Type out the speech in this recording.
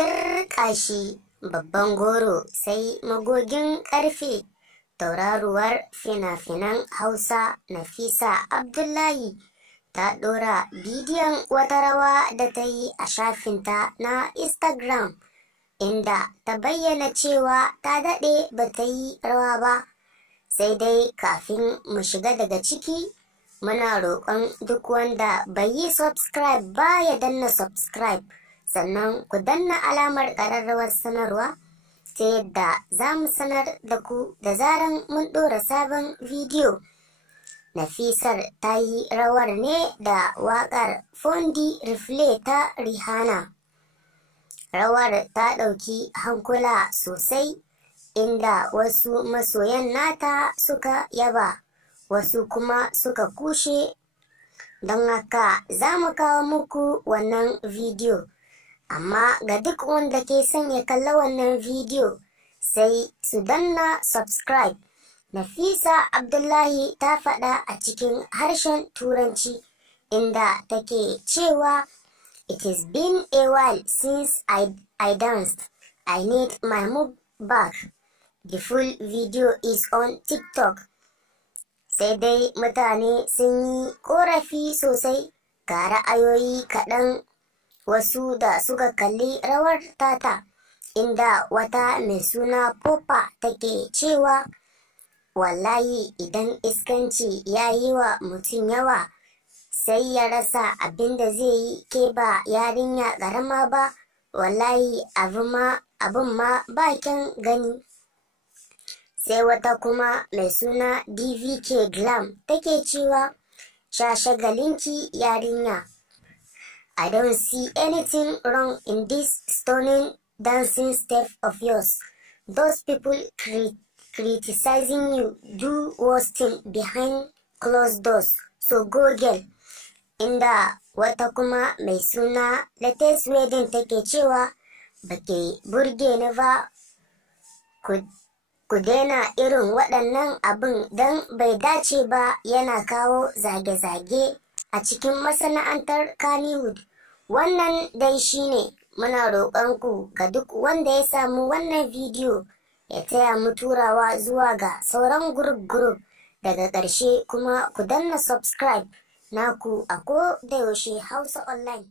Turƙashi babban goro sai magogin ƙarfe. Tauraruwar fina-finan Hausa Nafisa Abdullahi ta ɗora bidiyon wata rawa da ta yi a shafinta na Instagram, inda ta bayyana cewa ta daɗe ba ta yi rawa ba. Sai dai kafin mu shiga daga ciki, muna roƙon duk wanda bai yi subscribe ba ya danna subscribe, sannan ku danna alamar ƙararrawar sanarwa ta yadda za mu sanar da ku da zaran mun ɗora sabon bidiyo. Nafisar ta yi rawar ne da waƙar Fondi Replay ta Rihanna. Rawar ta ɗauki hankula sosai, inda wasu masoyan nata suka yaba, wasu kuma suka kushe. Don haka za mu kawo muku wannan bidiyo. Amma ga duk wanda ke son ya kalla wannan bidiyo, sai su danna subscribe. Nafisa Abdullahi ta faɗa a cikin harshen Turanci, inda take cewa, "It has been a while since I danced. I need my move back." The full video is on TikTok. Sai dai mutane sun yi ƙorafi sosai, ga ra'ayoyi kaɗan. Wasu da suka kalli rawar tata, inda wata mai suna Popa take cewa, "Wallahi idan iskanci ya yi wa mutum yawa, sai ya rasa abin da zai yi, ke ba yarinya ƙarama ba, wallahi abin ma ba kyan gani." Sai wata kuma mai suna DVK Glam take cewa, "Sha shagalinki yarinya. I don't see anything wrong in this stunning dancing step of yours. Those people criticizing you do worse thing behind closed doors. So go girl." Inda wata kuma mai suna Latest Wedding take cewa, "Bake burge ni ba, ku daina irin waɗannan abin don bai dace ba, yana kawo zage-zage a cikin masana'antar Kannywood." Wannan dai shine, muna roƙonku ga duk wanda ya samu wannan bidiyo ya taya mu turawa zuwa ga sauran group. Daga ƙarshe kuma ku danna subscribe. Naku a ko da yaushe Hausa Online.